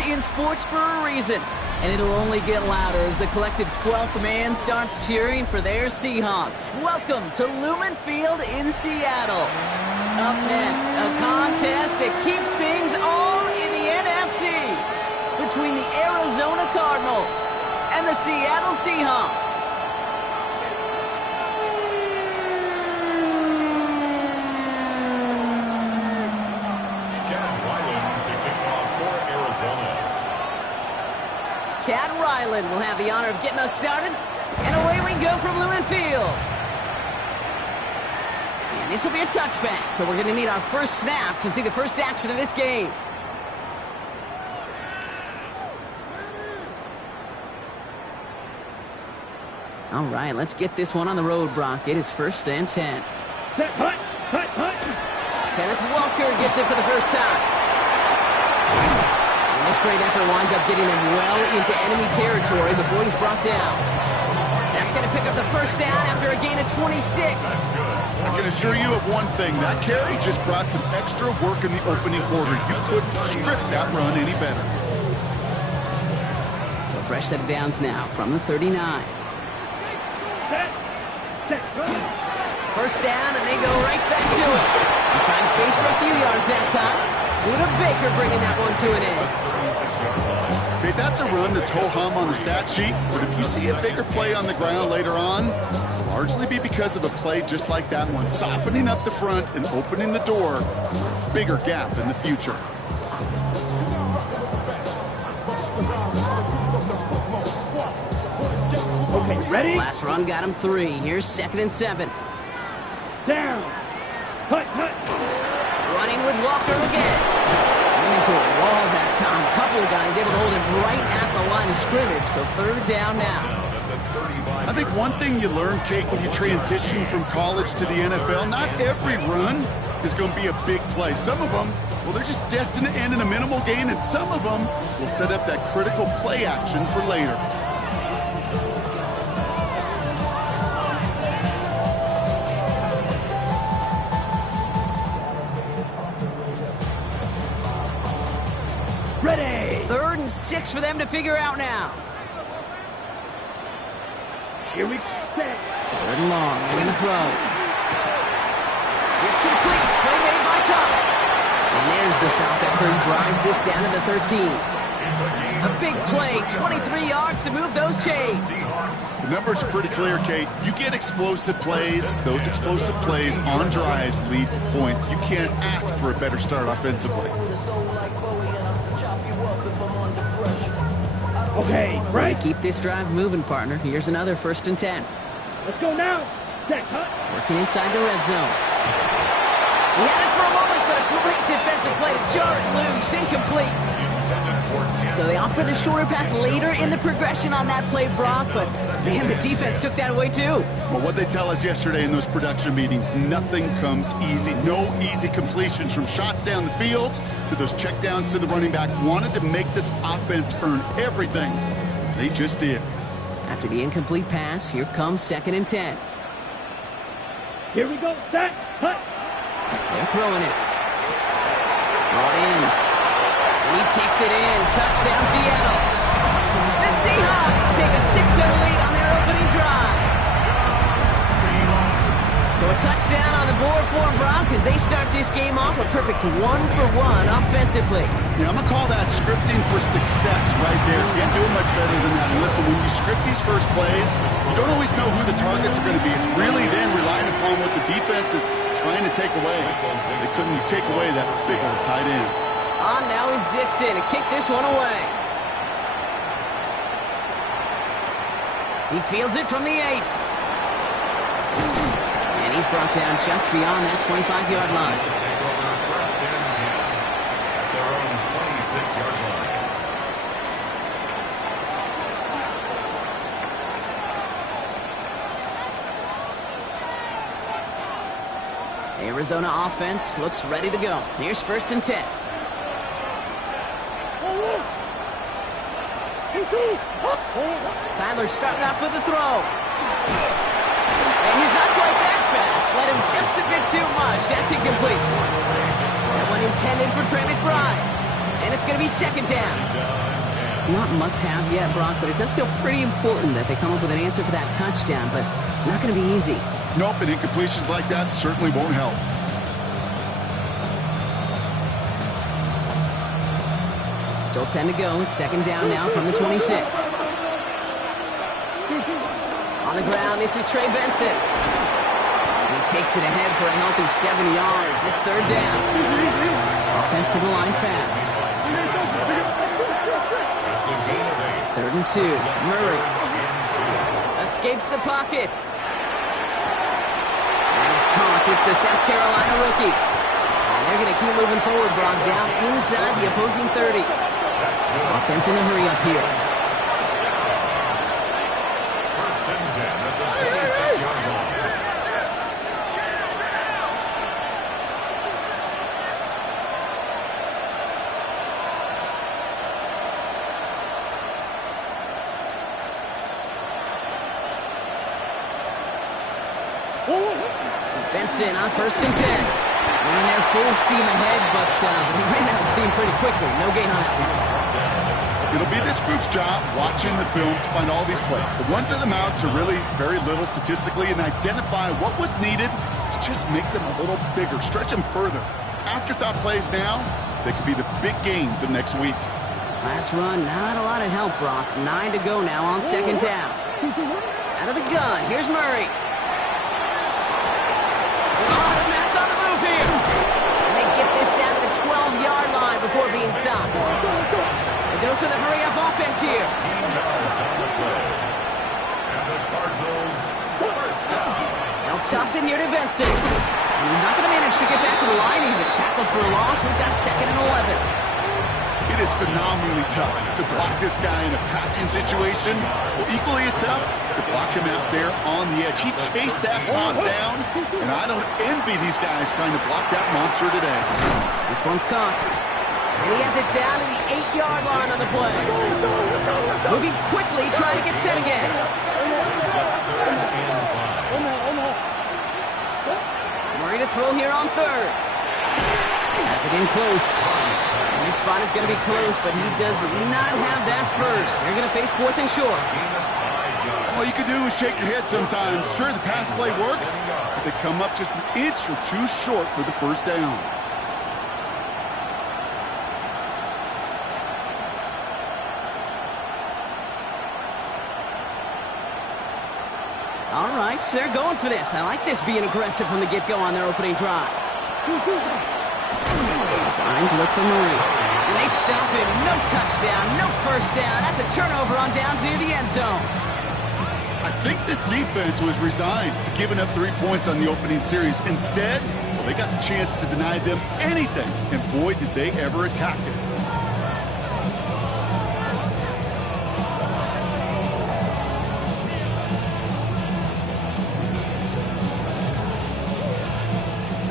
is in sports for a reason, and it'll only get louder as the collective 12th man starts cheering for their Seahawks. Welcome to Lumen Field in Seattle. Up next, a contest that keeps things all in the NFC between the Arizona Cardinals and the Seattle Seahawks. Chad Ryland will have the honor of getting us started, and away we go from Lumen Field. And this will be a touchback, so we're going to need our first snap to see the first action of this game. All right, let's get this one on the road, Brock. It is 1st and 10. Kenneth Walker gets it for the first time. And this great effort winds up getting him well into enemy territory before he's brought down. That's going to pick up the first down after a gain of 26. I can assure you of one thing. That carry just brought some extra work in the opening quarter. You couldn't script that run any better. So fresh set of downs now from the 39. First down, and they go right back to it. He finds space for a few yards that time. Buda Baker bringing that one to an end. Okay, that's a run that's ho-hum on the stat sheet, but if you see a bigger play on the ground later on, it'll largely be because of a play just like that one, softening up the front and opening the door, bigger gap in the future. Okay, ready? Last run got him 3. Here's 2nd and 7. Down. Cut. Running with Walker again. Went into a wall that time. A couple of guys able to hold him right at the line of scrimmage. So 3rd down now. I think one thing you learn, Kate, when you transition from college to the NFL, not every run is going to be a big play. Some of them, well, they're just destined to end in a minimal gain, and some of them will set up that critical play action for later. Ready. 3rd and 6 for them to figure out now. Here we go. 3rd and long. They're going to throw. It's complete. Play made by Cup. And there's the stop after he drives this down to the 13. A big play. 23 yards to move those chains. The numbers are pretty clear, Kate. You get explosive plays. Those explosive plays on drives lead to points. You can't ask for a better start offensively. Okay, right. Keep this drive moving, partner. Here's another 1st and 10. Let's go now. Set, cut. Working inside the red zone. He had it for a moment, but a great defensive play to jar it loose. Incomplete. So they opt for the shorter pass later in the progression on that play, Brock, but man, the defense took that away too. Well, what they tell us yesterday in those production meetings, nothing comes easy. No easy completions from shots down the field to those checkdowns to the running back. Wanted to make this offense earn everything. They just did. After the incomplete pass, here comes 2nd and 10. Here we go. Set, cut. They're throwing it. Brought in. And he takes it in. Touchdown, Seattle. The Seahawks take a 6-0 lead on their opening drive. So a touchdown on the board for them, Brock, as they start this game off a perfect 1-for-1 offensively. Yeah, I'm going to call that scripting for success right there. Can't do it much better than that. And listen, when you script these first plays, you don't always know who the targets are going to be. It's really then relying upon what the defense is trying to take away. They couldn't take away that big old tight end. On now is Dixon to kick this one away. He fields it from the 8. And he's brought down just beyond that 25-yard line. Arizona offense looks ready to go. Here's 1st and 10. Kyler starting off with the throw. And he's not quite that fast. Let him just a bit too much. That's incomplete. That one intended for Trey McBride. And it's going to be second down. Not must-have yet, Brock, but it does feel pretty important that they come up with an answer for that touchdown, but not going to be easy. Nope, and incompletions like that certainly won't help. Still 10 to go. It's second down now from the 26. On the ground, this is Trey Benson. And he takes it ahead for a healthy 7 yards. It's third down. Offensive line fast. 3rd and 2. Murray escapes the pocket. And he's caught. It's the South Carolina rookie. And they're going to keep moving forward, Brock, down inside the opposing 30. Offense in a hurry up here. First and 10 at the 26-yard line. Benson on 1st and 10. Running there full steam ahead, but he ran out of steam pretty quickly. No gain on that one. It'll be this group's job watching the film to find all these plays. The ones that amount to really very little statistically and identify what was needed to just make them a little bigger, stretch them further. Afterthought plays now, they could be the big gains of next week. Last run, not a lot of help, Brock. 9 to go now on second down. Out of the gun, here's Murray. A lot of mass on the move here. And they get this down to the 12-yard line before being stopped. A dose of the hurry-up offense here. 18 yards on the play. And the Cardinals first down. They'll toss it here to Benson. And he's not going to manage to get back to the line even. Tackled for a loss. We've got 2nd and 11. It is phenomenally tough to block this guy in a passing situation. Well, equally as tough to block him out there on the edge. He chased that toss down, and I don't envy these guys trying to block that monster today. This one's caught. And he has it down to the 8-yard line on the play. Moving quickly, trying to get set again. Murray to throw here on 3rd. Has it in close. And this spot is going to be close, but he does not have that first. They're going to face 4th and short. All you can do is shake your head sometimes. Sure, the pass play works, but they come up just an inch or two short for the first down. All right, so they're going for this. I like this being aggressive from the get-go on their opening drive. Designed look for Murray. And they stop him. No touchdown, no first down. That's a turnover on downs near the end zone. I think this defense was resigned to giving up 3 points on the opening series. Instead, well, they got the chance to deny them anything, and boy, did they ever attack it.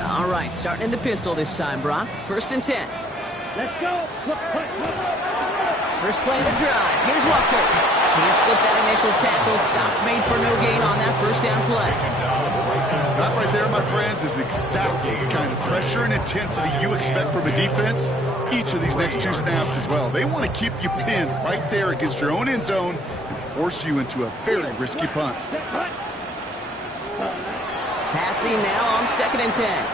All right, starting in the pistol this time, Brock. 1st and 10. Let's go. First play of the drive. Here's Walker. Can't slip that initial tackle. Stops made for no gain on that first down play. That right there, my friends, is exactly the kind of pressure and intensity you expect from a defense. Each of these next 2 snaps as well. They want to keep you pinned right there against your own end zone and force you into a very risky punt. Passing now on 2nd and 10.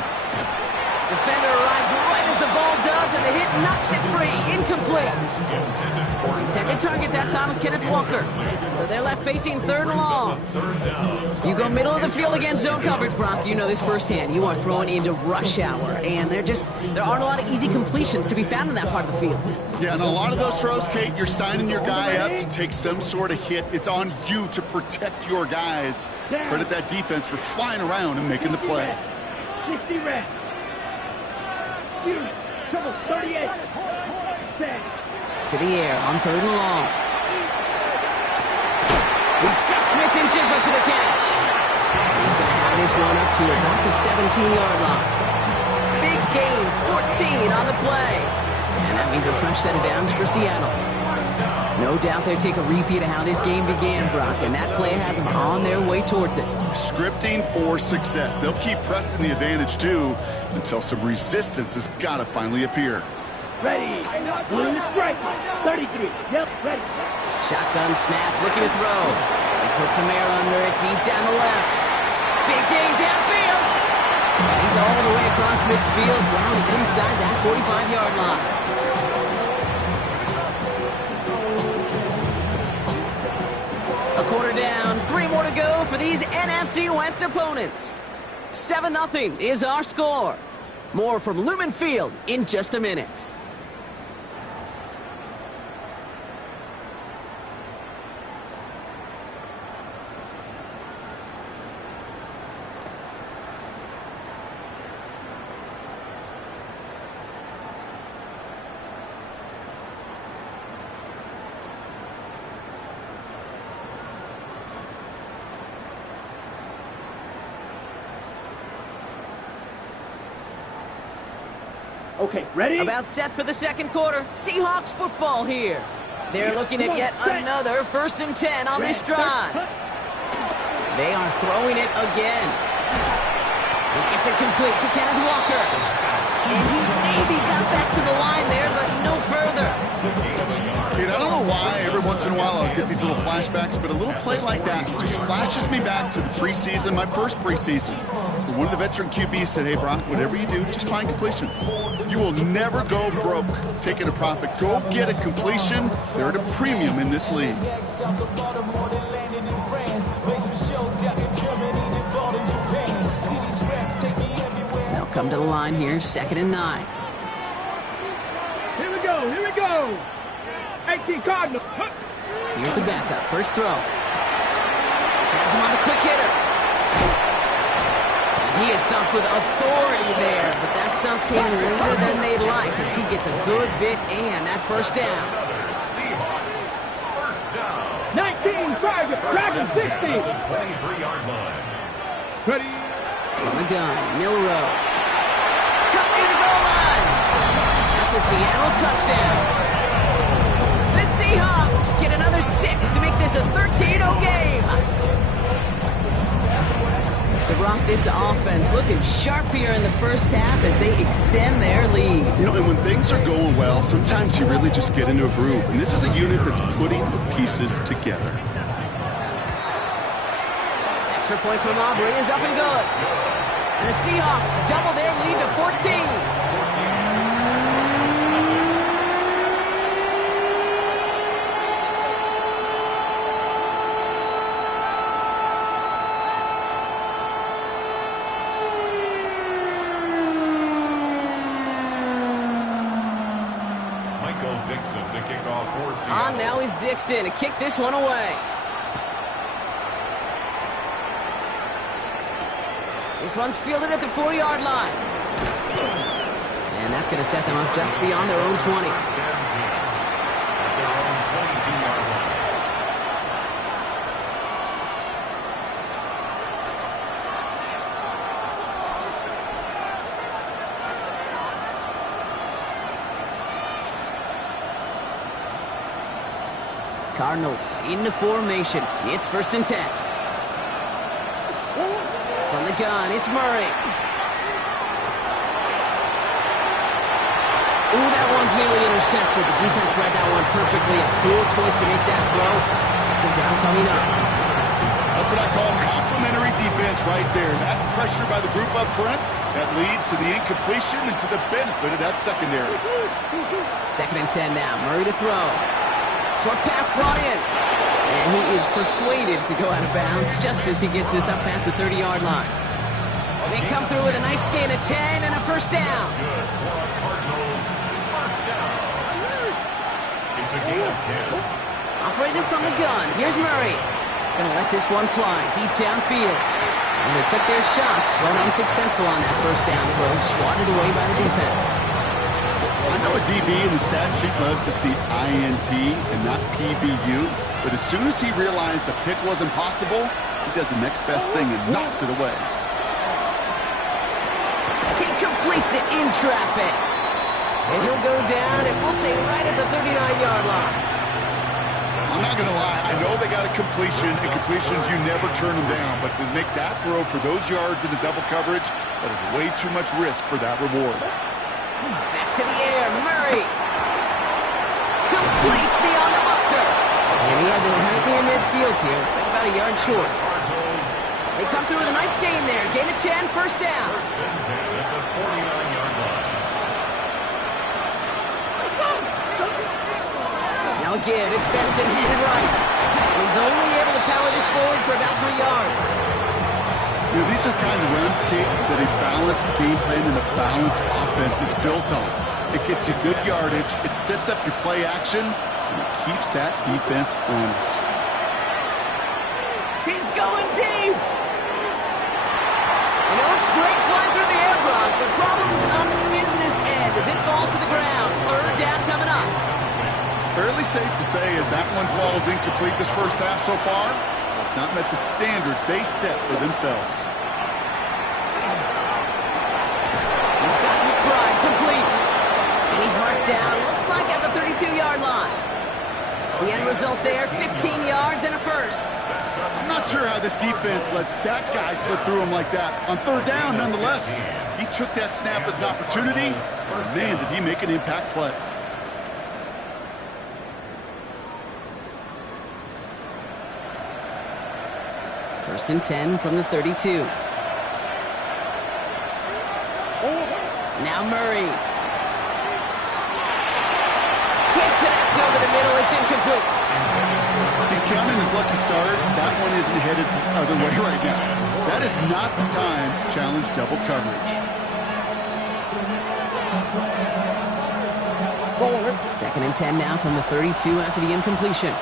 Defender arrives right as the ball does, and the hit knocks it free. Incomplete. Intended target that time was Kenneth Walker. So they're left facing 3rd and long. You go middle of the field against zone coverage, Brock. You know this firsthand. You are throwing into rush hour, and there aren't a lot of easy completions to be found in that part of the field. Yeah, and a lot of those throws, Kate, you're signing your guy up to take some sort of hit. It's on you to protect your guys. Credit that defense for flying around and making the play. 60 red. Trouble 38. To the air on 3rd and long. He's got Smith and Jigba for the catch. He's going to have this one up to about the 17-yard line. Big gain, 14 on the play. And that means a fresh set of downs for Seattle. No doubt they take a repeat of how this game began, Brock, and that play has them on their way towards it. Scripting for success. They'll keep pressing the advantage, too, until some resistance has got to finally appear. Ready. Blue strike. 33. Yep, ready. Shotgun snap, looking to throw. He puts some air under it, deep down the left. Big gain downfield. And he's all the way across midfield, down inside that 45-yard line. A quarter down, 3 more to go for these NFC West opponents. 7-0 is our score. More from Lumen Field in just a minute. Okay, ready? About set for the second quarter. Seahawks football here. They're looking at yet another 1st and 10 on this drive. They are throwing it again. It's incomplete to Kenneth Walker. And he maybe got back to the line there, but no further. Dude, I don't know why every once in a while I'll get these little flashbacks, but a little play like that just flashes me back to the preseason, my first preseason. One of the veteran QBs said, hey, Brock, whatever you do, just find completions. You will never go broke taking a profit. Go get a completion. They're at a premium in this league. They'll come to the line here, 2nd and 9. Here we go, here we go. 18 Cardinals. Here's the backup, first throw. Has him on the quick hitter. He is stumped with authority there, but that stump came later than they'd like as he gets a good bit and that first down. Seahawks, first down. 19, private, Dragon 60. 23-yard line. Ready. On the gun, Milrow. Cut near the goal line. That's a Seattle touchdown. The Seahawks get another 6 to make this a 13-0 game. So, Brock, this offense looking sharp here in the first half as they extend their lead. You know, and when things are going well, sometimes you really just get into a groove. And this is a unit that's putting the pieces together. Extra point from Aubrey is up and good. And the Seahawks double their lead to 14. On now is Dixon to kick this one away. This one's fielded at the 4-yard line. And that's going to set them up just beyond their own 20. Cardinals into formation. It's 1st and 10. From the gun, it's Murray. Ooh, that one's nearly intercepted. The defense read that one perfectly. A poor choice to make that throw. 2nd down coming up. That's what I call complimentary defense right there. That pressure by the group up front, that leads to the incompletion and to the benefit of that secondary. 2nd and 10 now. Murray to throw. Short pass brought in. And he is persuaded to go out of bounds just as he gets this up past the 30-yard line. They come through with a nice gain of 10 and a 1st down. Cardinals, first down. It's a gain of 10. Operating from the gun. Here's Murray. Gonna let this one fly deep downfield. And they took their shots, but unsuccessful on that 1st down throw, swatted away by the defense. I know a DB in the stat sheet loves to see INT and not PBU, but as soon as he realized a pick wasn't possible, he does the next best thing and knocks it away. He completes it in traffic. And he'll go down, and we'll say right at the 39-yard line. I'm not going to lie, I know they got a completion, and completions, you never turn them down, but to make that throw for those yards in the double coverage, that is way too much risk for that reward. Back to the air, Murray Murray. Complete beyond the marker. And he has it right near midfield here. Looks like about a yard short. They come through with a nice gain there. Gain of 10, first down. First and 10 at the 49-yard line. Now a give. It's Benson headed right. He's only able to power this forward for about 3 yards. You know, these are the kind of runs, Kate, that a balanced game plan and a balanced offense is built on. It gets you good yardage, it sets up your play action, and it keeps that defense honest. He's going deep. And it looks great flying through the air, Brock. The problem's on the business end as it falls to the ground. Third down coming up. Fairly safe to say as that one falls incomplete this first half so far, it's not met the standard they set for themselves. He's got McBride complete. And he's marked down, looks like at the 32-yard line. The end result there, 15 yards and a first. I'm not sure how this defense let that guy slip through him like that. On third down, nonetheless, he took that snap as an opportunity. Man, did he make an impact play. First and 10 from the 32. Now Murray. Can't connect over the middle. It's incomplete. He's counting his lucky stars. That one isn't headed the other way right now. That is not the time to challenge double coverage. Second and 10 now from the 32 after the incompletion.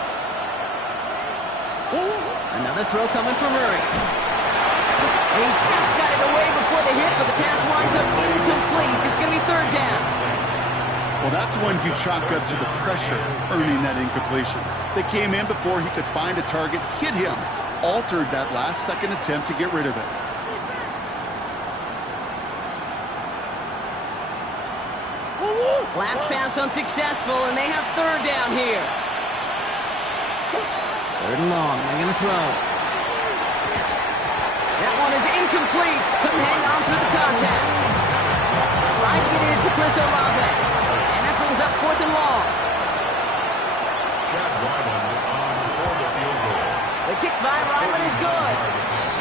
Another throw coming from Murray. And he just got it away before the hit, but the pass winds up incomplete. It's going to be third down. Well, that's one you chalk up to the pressure earning that incompletion. They came in before he could find a target, hit him, altered that last-second attempt to get rid of it. Last pass unsuccessful, and they have third down here. Third and long. They're going to throw. That one is incomplete. Couldn't hang on through the contact. Right, getting it to Chris Olave. And that brings up fourth and long. Chad Ryland on for the field goal. The kick by Ryland is good.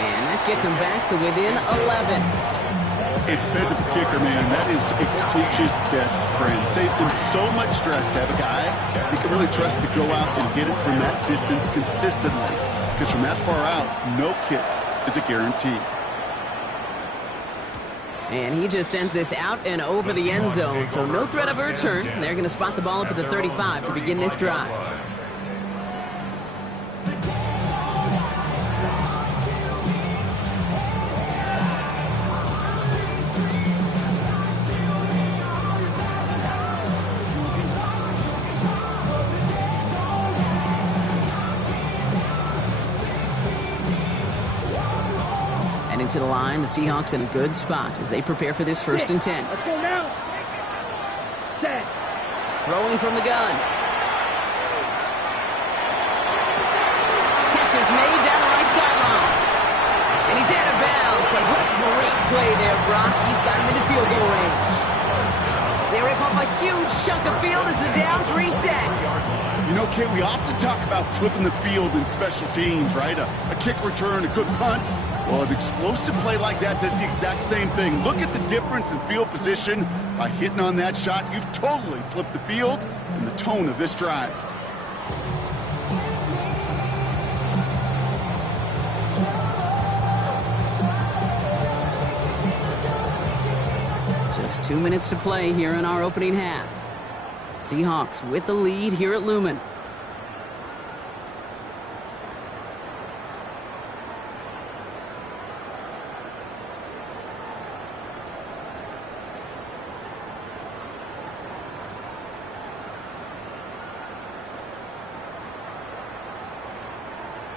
And that gets him back to within 11. It fed to the kicker, man. That is a coach's best friend. Saves him so much stress to have a guy he can really trust to go out and hit it from that distance consistently. Because from that far out, no kick is a guarantee. And he just sends this out and over the end zone, so no threat of a return. They're going to spot the ball up at the 35 to begin this drive. To the line, the Seahawks in a good spot as they prepare for this first and 10. Let's go now. Set. Throwing from the gun. Catch is made down the right sideline. And he's out of bounds, but what a great play there, Brock. He's got him into field goal range. They rip off a huge chunk of field as the downs reset. You know, Kate, we often talk about flipping the field in special teams, right? A kick return, a good punt. Well, an explosive play like that does the exact same thing. Look at the difference in field position. By hitting on that shot, you've totally flipped the field and the tone of this drive. Just 2 minutes to play here in our opening half. Seahawks with the lead here at Lumen.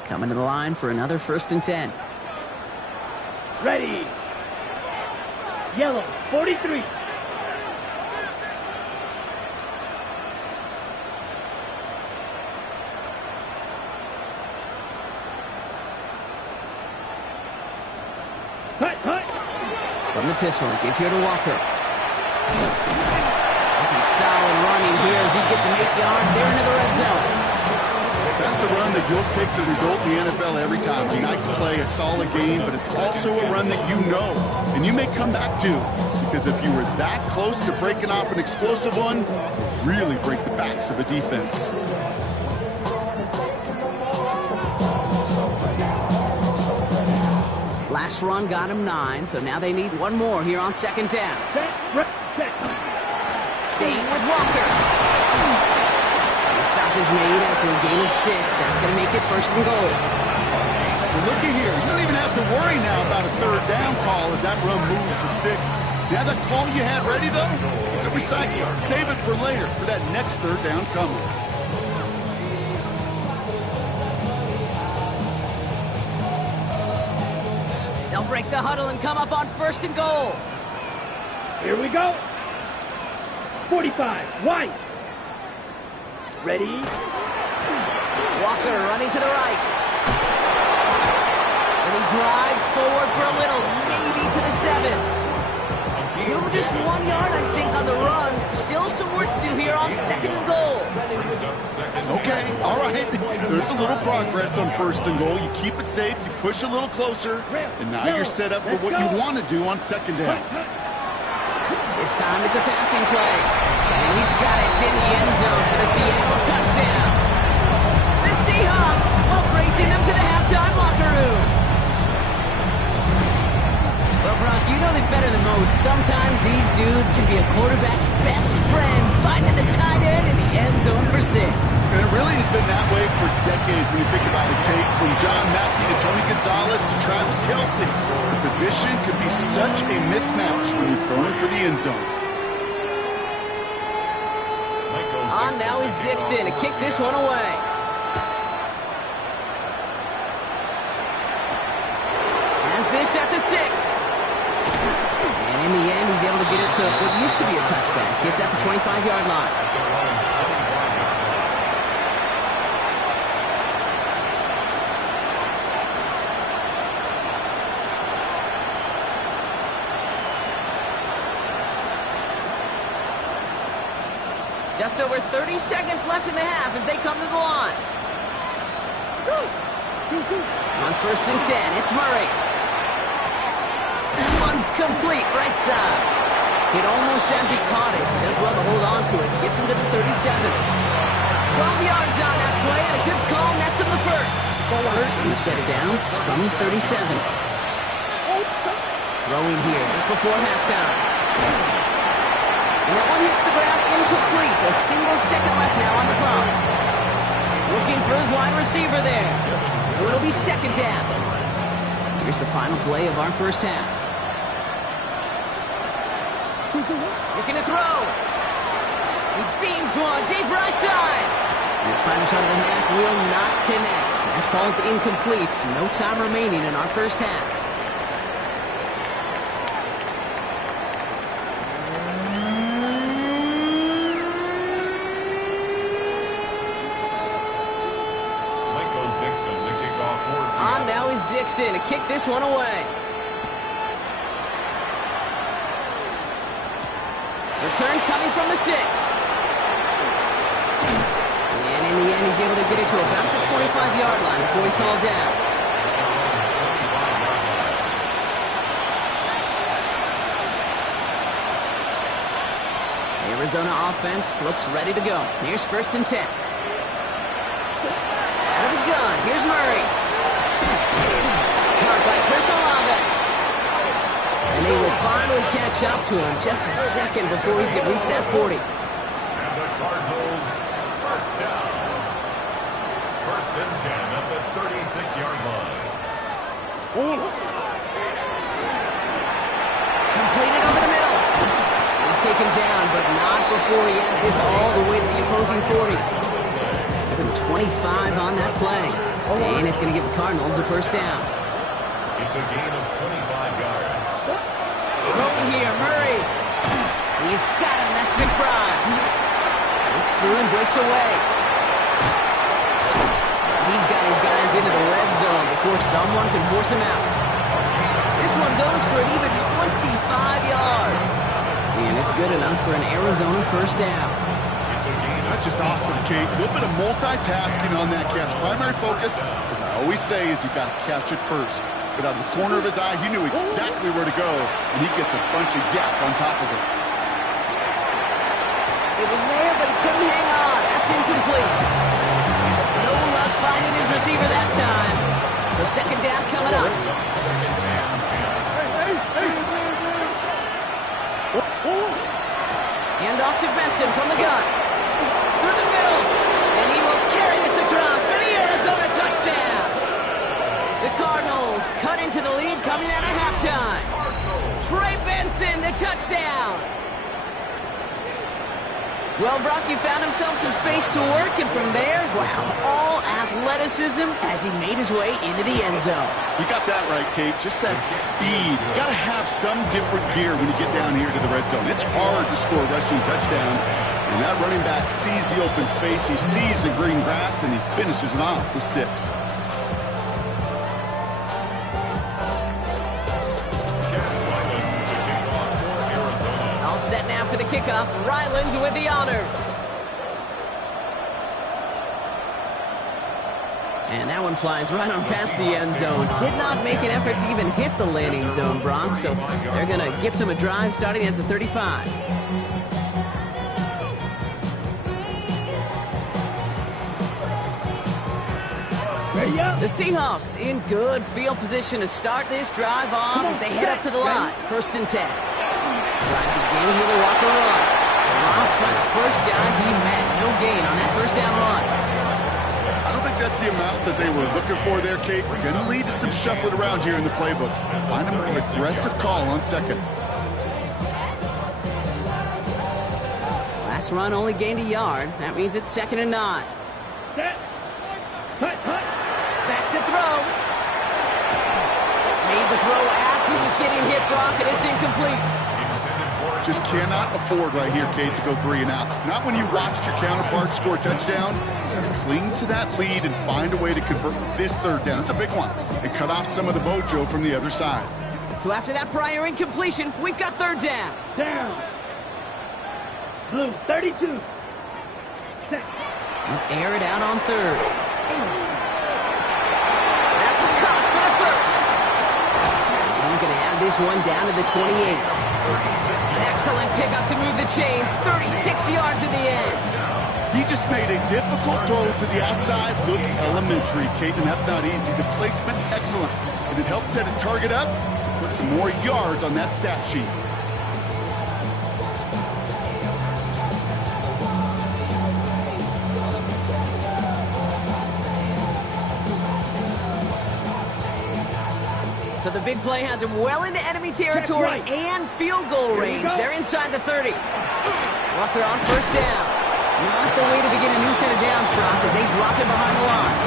Coming to the line for another first and 10. Ready. Yellow, 43. Hut, hut. From the pistol, give here to Walker. That's a solid run here as he gets him 8 yards. They're into the red zone. That's a run that you'll take the result in the NFL every time. A nice play, a solid game, but it's also a run that you know and you may come back to, because if you were that close to breaking off an explosive one, you'll really break the backs of a defense. Last run got him 9, so now they need one more here on second down. Staying with Walker. The stop is made after a gain of 6. That's going to make it first and goal. Well, looky here. You don't even have to worry now about a third down call as that run moves the sticks. Now that call you had ready, though, keep it recycled. Save it for later for that next third down coming. They'll break the huddle and come up on first and goal. Here we go. 45, White. Ready? Walker running to the right. And he drives forward for a little, maybe to the 7. Just 1 yard, I think, on the run. Still some work to do here on second and goal. Okay, all right. There's a little progress on first and goal. You keep it safe, you push a little closer, and now you're set up for what you want to do on second down. This time it's a passing play. And he's got it in the end zone for the Seattle touchdown. The Seahawks will racing them to the halftime locker room. Well, Brock, you know this better than most. Sometimes these dudes can be a quarterback's best friend, finding the tight end in the end zone for 6. And it really has been that way for decades when you think about it, Kate. From John Mackey to Tony Gonzalez to Travis Kelce. The position could be such a mismatch when you're throwing for the end zone. On now is Dixon to kick this one away. Has this at the 6. And in the end, he's able to get it to what used to be a touchback. It's at the 25-yard line. Just over 30 seconds left in the half as they come to the line. On first and 10, it's Murray. One's complete, right side. Hit almost as he caught it. He does well to hold on to it. Gets him to the 37. 12 yards on that play, and a good call nets him the first. We've set it down from the 37. Throwing here just before halftime. And that one hits the ground incomplete. A single second left now on the clock. Looking for his wide receiver there. So it'll be second down. Here's the final play of our first half. Looking to throw. He beams one deep right side. And his final shot of the half will not connect. That falls incomplete. No time remaining in our first half. On now is Dixon to kick this one away. Return coming from the 6. And in the end, he's able to get it to about the 25-yard line before he's hauled down. The Arizona offense looks ready to go. Here's first and 10. Out of the gun, here's Murray. That's caught by Chris Olave. And they will finally catch up to him just a second before he can reach that 40. And the Cardinals first down. First and 10 at the 36-yard line. Completed over the middle. He's taken down, but not before he has this all the way to the opposing 40. Give him 25 on that play. And it's going to give the Cardinals a first down. It's a gain of 25 yards. Broken here, Murray. He's got him. That's McBride. Looks through and breaks away. He's got his guys into the red zone before someone can force him out. This one goes for an even 25 yards. And it's good enough for an Arizona first down. It's a just awesome, Kate. A little bit of multitasking on that catch. Primary focus, as I always say, is you got to catch it first. But out of the corner of his eye, he knew exactly where to go, and he gets a bunch of yak on top of it. It was there, but he couldn't hang on. That's incomplete. No luck finding his receiver that time. So second down coming up. Hand off to Benson from the gun. Through the middle. And he will carry this across for the Arizona touchdown. The Cardinals cut into the lead coming out of halftime. Trey Benson, the touchdown. Well, Brock, he found himself some space to work, and from there, wow, all athleticism as he made his way into the end zone. You got that right, Kate. Just that speed. You got to have some different gear when you get down here to the red zone. It's hard to score rushing touchdowns, and that running back sees the open space, he sees the green grass, and he finishes it off with 6. Set now for the kickoff. Ryland with the honors. And that one flies right on past the end zone. Did not make an effort to even hit the landing zone, Brock. So they're going to gift him a drive starting at the 35. The Seahawks in good field position to start this drive off as they head up to the line. 1st and 10. Drive begins with a walker run. Dropped by the first guy he met. No gain on that first down run. I don't think that's the amount that they were looking for there, Kate. We're going to lead to some shuffling around here in the playbook. Find a more aggressive call on second. Last run only gained a yard. That means it's 2nd and 9. Set. Hut, hut. Back to throw. Made the throw as he was getting hit, Brock, and it's incomplete. Just cannot afford right here, Kate, to go 3 and out. Not when you watched your counterpart score a touchdown. Cling to that lead and find a way to convert this 3rd down. It's a big one. And cut off some of the mojo from the other side. So after that prior incompletion, we've got 3rd down. Down. Blue, 32. Set. Air it out on 3rd. That's a cut for the first. He's going to have this one down to the 28. Excellent pickup to move the chains. 36 yards in the end. He just made a difficult throw to the outside. Look elementary, Kate, and that's not easy. The placement, excellent. And it helped set his target up to put some more yards on that stat sheet. So the big play has him well into enemy territory and field goal range. They're inside the 30. Walker on 1st down. Not the way to begin a new set of downs, Brock, as they drop him behind the line.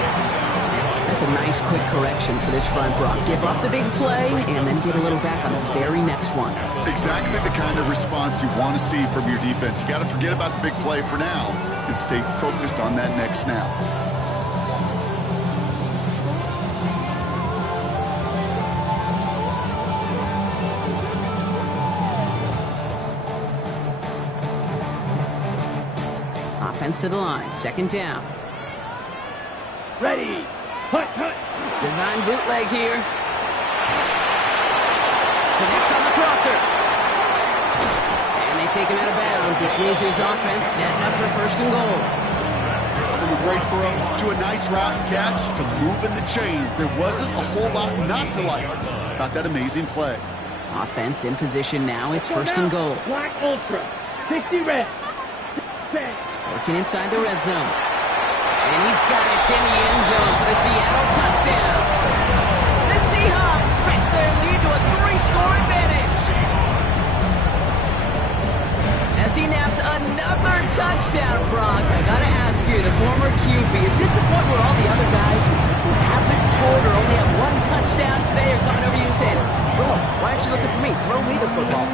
That's a nice quick correction for this front, Brock. Give up the big play and then get a little back on the very next one. Exactly the kind of response you want to see from your defense. You got to forget about the big play for now and stay focused on that next snap. Offense to the line. 2nd down. Ready. Hut, hut. Design bootleg here. Connects on the crosser. And they take him out of bounds, which means his offense setting up for 1st and goal. From a great throw to a nice route catch to moving the chains. There wasn't a whole lot not to like about that amazing play. Offense in position now. It's 1st and goal. Black Ultra. 60 red. Set. Working inside the red zone. And he's got it in the end zone for the Seattle touchdown. The Seahawks stretch their lead to a 3-score advantage. As he naps another touchdown, Brock, I gotta ask you, the former QB, is this the point where all the other guys who haven't scored or only have 1 touchdown today are coming over to you and saying, bro, why aren't you looking for me? Throw me the football.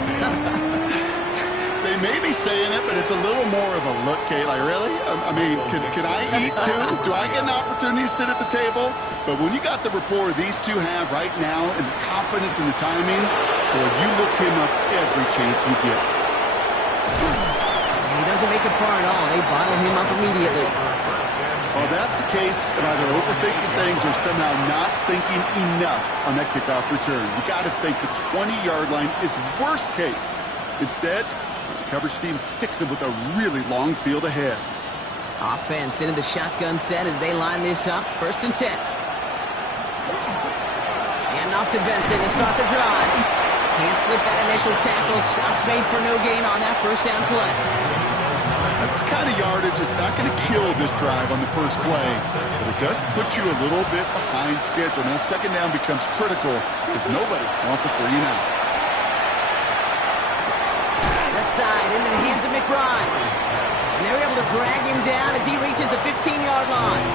They may be saying it, but it's a little more of a look, Kate. Like, really? I mean, can I eat too? Do I get an opportunity to sit at the table? But when you got the rapport these two have right now and the confidence and the timing, boy, you look him up every chance you get. And he does doesn't make it far at all. They bottle him up immediately. Well, that's the case of either overthinking things or somehow not thinking enough on that kickoff return. You got to think the 20-yard line is worst case. Instead, the coverage team sticks him with a really long field ahead. Offense into the shotgun set as they line this up. 1st and 10. And off to Benson to start the drive. Can't slip that initial tackle. Stops made for no gain on that 1st down play. That's the kind of yardage that's not going to kill this drive on the first play, but it does put you a little bit behind schedule. Now, 2nd down becomes critical because nobody wants a 3-and-out. Left side into the hands of McBride. And they're able to drag him down as he reaches the 15-yard line.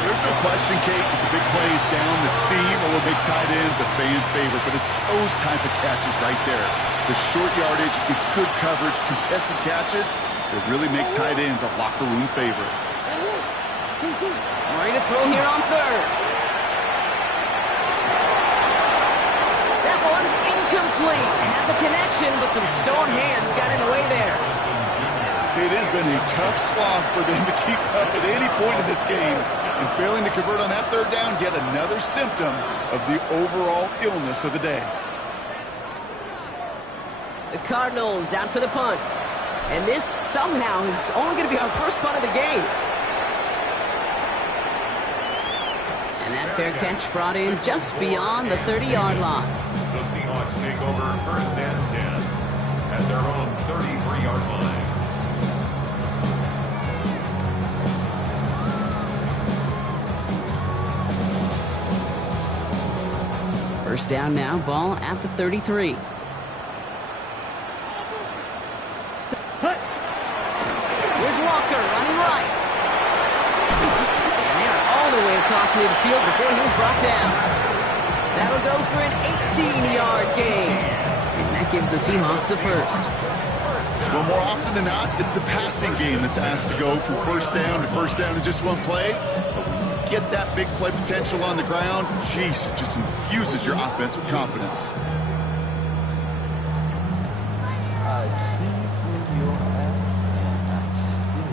There's no question, Kate, that the big plays down the seam or big tight ends a fan favorite, but it's those type of catches right there. The short yardage, it's good coverage, contested catches that really make tight ends a locker room favorite. Ready to throw here on 3rd. That one's incomplete. Had the connection, but some stone hands got in the way there. It has been a tough slog for them to keep up at any point in this game. And failing to convert on that 3rd down, yet another symptom of the overall illness of the day. The Cardinals out for the punt. And this somehow is only going to be our first punt of the game. And that fair catch brought in just beyond the 30-yard line. The Seahawks take over 1st and 10 at their own 33-yard line. First down now, ball at the 33. Here's Walker running right. And they are all the way across midfield before he's brought down. That'll go for an 18-yard gain. And that gives the Seahawks the 1st. Well, more often than not, it's the passing game that's asked to go from 1st down to 1st down in just one play. But when you get that big play potential on the ground, jeez, it just infuses your offense with confidence.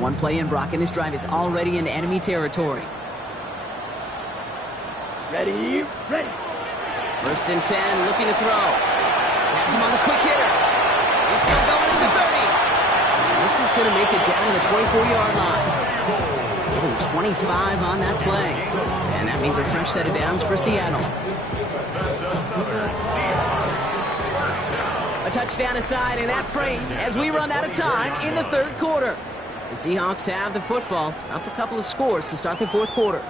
One play in, Brock, and this drive is already into enemy territory. Ready? 1st and 10, looking to throw. Has him on the quick hitter. He's still going to the 30. And this is going to make it down to the 24-yard line. Give him 25 on that play. And that means a fresh set of downs for Seattle. A touchdown aside, and that frame as we run out of time in the 3rd quarter. The Seahawks have the football, up a couple of scores to start the 4th quarter.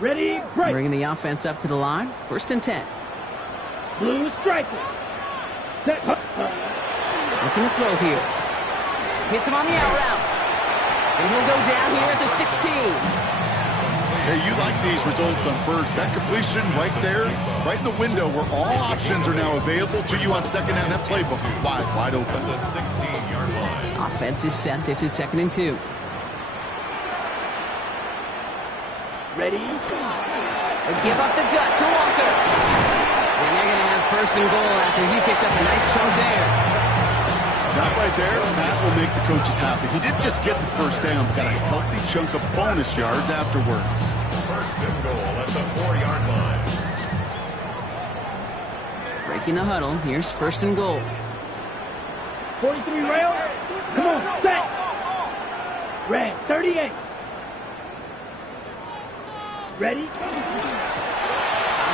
Ready? Break. Bringing the offense up to the line. 1st and 10. Blue striker. Set. Looking to throw here. Hits him on the out route. And he'll go down here at the 16. Hey, you like these results on 1st. That completion right there, right in the window where all options are now available to you on 2nd down. That playbook wide open. The 16-yard line. Offense is set. This is 2nd and 2. Ready? They give up the gut to Walker. And they're going to have 1st and goal after he picked up a nice chunk there. That right there, that will make the coaches happy. He didn't just get the 1st down, got a healthy chunk of bonus yards afterwards. 1st and goal at the 4-yard line. Breaking the huddle. Here's 1st and goal. 43 rail. Come on, set. Red, 38. Ready? On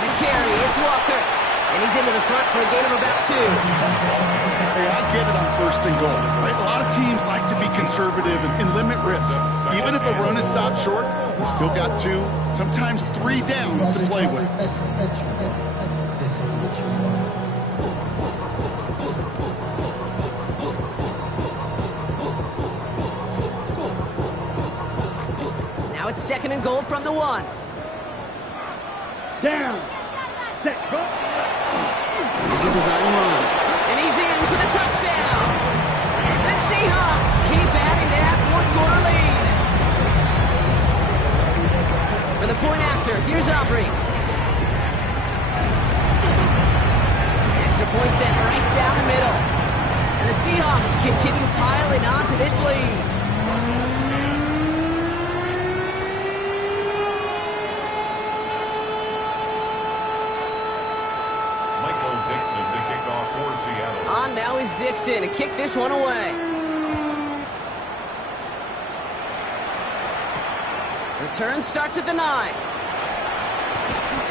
the carry, it's Walker. And he's into the front for a gain of about 2. Hey, I get it on 1st and goal, right? A lot of teams like to be conservative and limit risk. Even if a run is stopped short, we've still got 2, sometimes 3 downs to play with. Now it's 2nd and goal from the 1. Down. Set. Go. design run. And he's in for the touchdown. The Seahawks keep adding to that fourth-quarter lead. For the point after, here's Aubrey. Extra point sent right down the middle. And the Seahawks continue piling on to this lead. On now is Dixon to kick this one away. Return starts at the 9.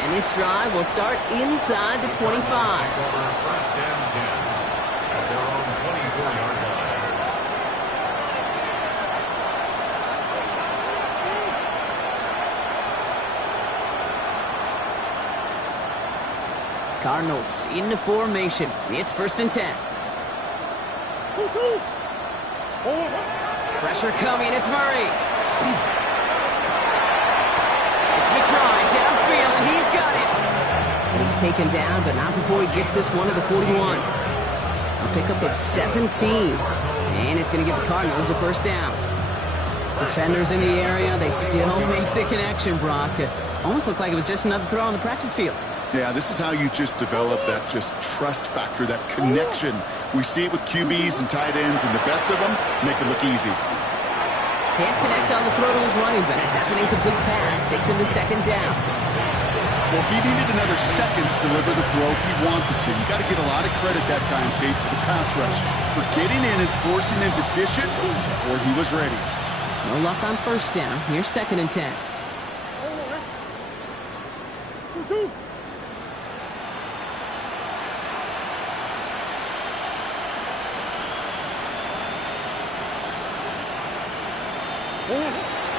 And this drive will start inside the 25. First and 10 at their own 24-yard line. Cardinals into formation. It's first and 10. Pressure coming. It's Murray. It's McBride downfield, and he's got it. And he's taken down, but not before he gets this one to the 41. A pickup of 17. And it's going to give the Cardinals a first down. Defenders in the area, they still make the connection, Brock. It almost looked like it was just another throw on the practice field. Yeah, this is how you just develop that just trust factor, that connection. We see it with QBs and tight ends, and the best of them make it look easy. Can't connect on the throw to his running back. That's an incomplete pass. Takes him to second down. Well, he needed another second to deliver the throw he wanted to. You got to give a lot of credit that time, Kate, to the pass rush for getting in and forcing him to dish it before he was ready. No luck on first down. Here's second and 10.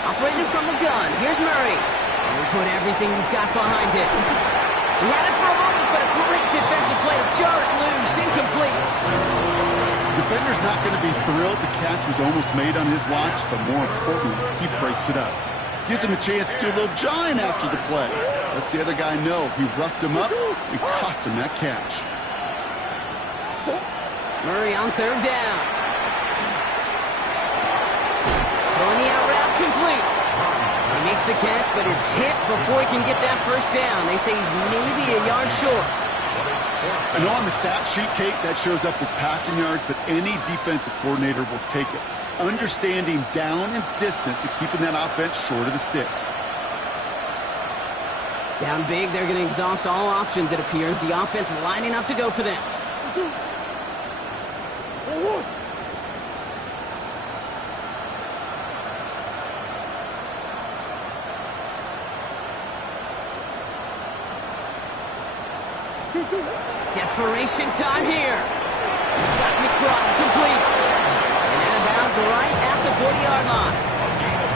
Operating from the gun. Here's Murray. And he put everything he's got behind it. He had it for a moment, but a great defensive play to jar it loose. Incomplete. Defender's not going to be thrilled the catch was almost made on his watch, but more importantly, he breaks it up. Gives him a chance to do a little jawing after the play. Lets the other guy know he roughed him up and cost him that catch. Murray on third down. Throwing the out route complete. He makes the catch, but is hit before he can get that first down. They say he's maybe a yard short. I know on the stat sheet, Kate, that shows up as passing yards, but any defensive coordinator will take it. Understanding down and distance and keeping that offense short of the sticks. Down big, they're going to exhaust all options, it appears. The offense lining up to go for this. Desperation time here. He's got McBride complete. And out of bounds right at the 40-yard line.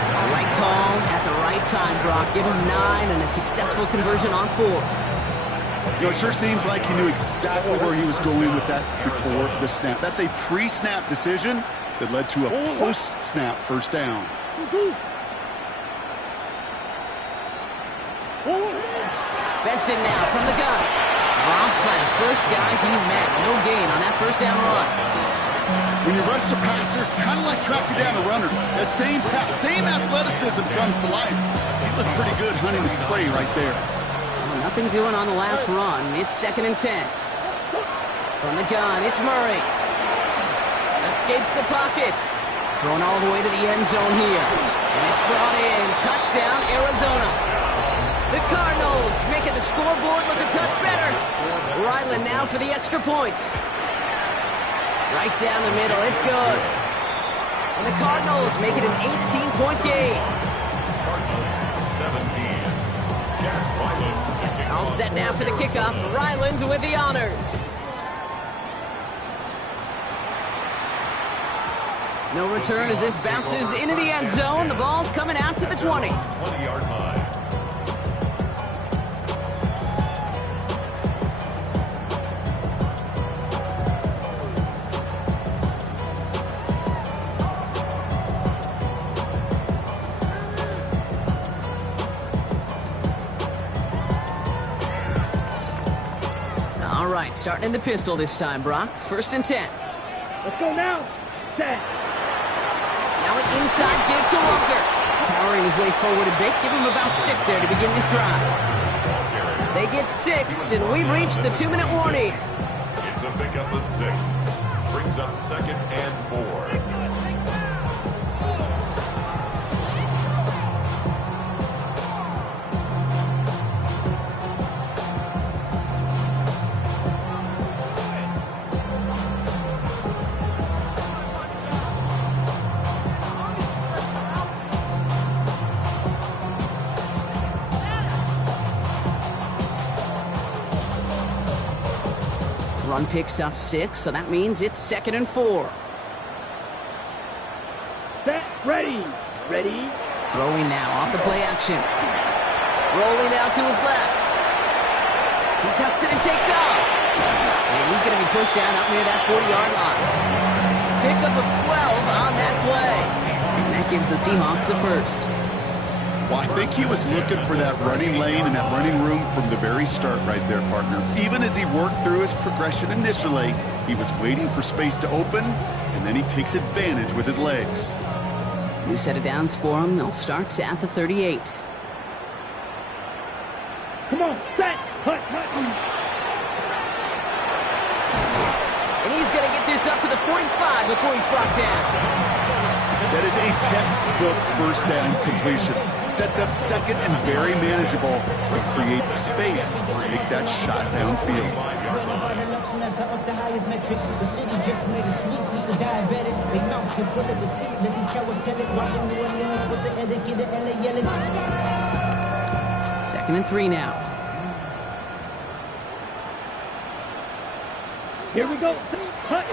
The right call at the right time, Brock. Give him 9 and a successful conversion on 4. You know, it sure seems like he knew exactly where he was going with that before the snap. That's a pre-snap decision that led to a post-snap first down. Benson now from the gun. Dropped by the first guy he met. No gain on that first down run. When you rush the passer, it's kind of like tracking down a runner. That same athleticism comes to life. He looked pretty good hunting his prey right there. Well, nothing doing on the last run. It's second and 10. From the gun, it's Murray. Escapes the pocket. Thrown all the way to the end zone here. And it's brought in. Touchdown, Arizona. The Cardinals making the scoreboard look a touch better. Ryland now for the extra point. Right down the middle, it's good. And the Cardinals make it an 18-point game. Cardinals 17. Jack Ryland. All set now for the kickoff. Ryland with the honors. No return as this bounces into the end zone. The ball's coming out to the 20. 20-yard line. Starting in the pistol this time, Brock. 1st and 10. Let's go now. Set. Now an inside give to Walker. Powering his way forward a bit. Give him about 6 there to begin this drive. They get 6, and we've reached the 2-minute warning. It's a pickup of 6. Brings up 2nd and 4. Run picks up 6, so that means it's 2nd and 4. Set. Ready. Ready. Rolling now off the play action. Rolling out to his left. He tucks it and takes off. And he's going to be pushed down up near that 40-yard line. Pickup of 12 on that play. And that gives the Seahawks the first. Well, I think he was looking for that running lane and that running room from the very start right there, partner. Even as he worked through his progression initially, he was waiting for space to open, and then he takes advantage with his legs. New set of downs for him. They'll start at the 38. Come on. Set. Hut. And he's going to get this up to the 45 before he's brought down. That is a textbook 1st down completion. Sets up 2nd and very manageable, but creates space to take that shot downfield. Second and 3 now. Here we go. Hut.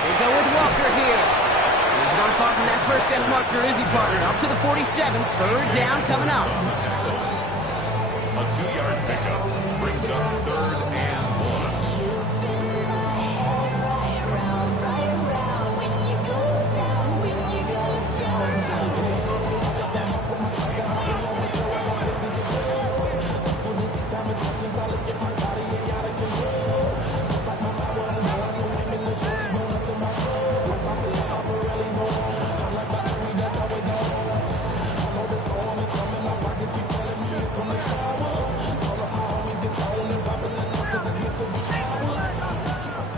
They go with Walker here. He's not far from that 1st down marker, is he, partner? Up to the 47. 3rd down coming up. A 2-yard pickup brings up 3rd and 1.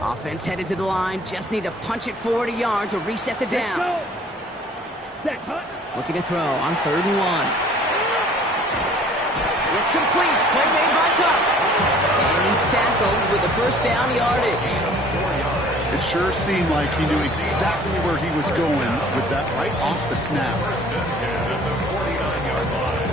Offense headed to the line. Just need to punch it forward a yard to reset the downs. Set. Hut. Looking to throw on 3rd and 1. It's complete. Play made by Cup. And he's tackled with the 1st down yardage. It sure seemed like he knew exactly where he was going with that right off the snap. 1st and 10 at the 49-yard line.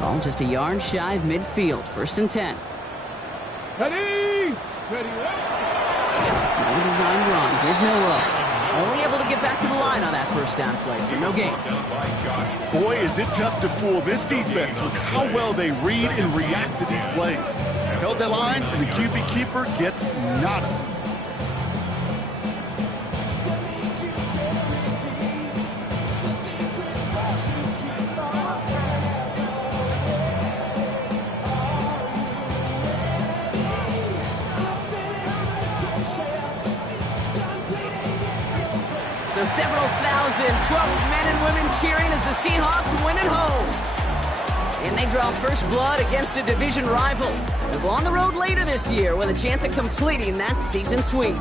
Ball just a yard shy of midfield. 1st and 10. Ready. Ready. No designed run. Here's Milrow. Only able to get back to the line on that 1st down play, so no gain. Boy, is it tough to fool this defense with how well they read and react to these plays. Held that line, and the QB keeper gets nada. So several thousand 12 men and women cheering as the Seahawks win at home. And they draw first blood against a division rival. They'll go on the road later this year with a chance at completing that season sweep.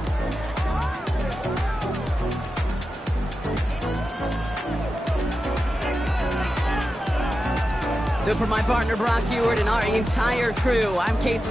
So for my partner Brock Ewart and our entire crew, I'm Kate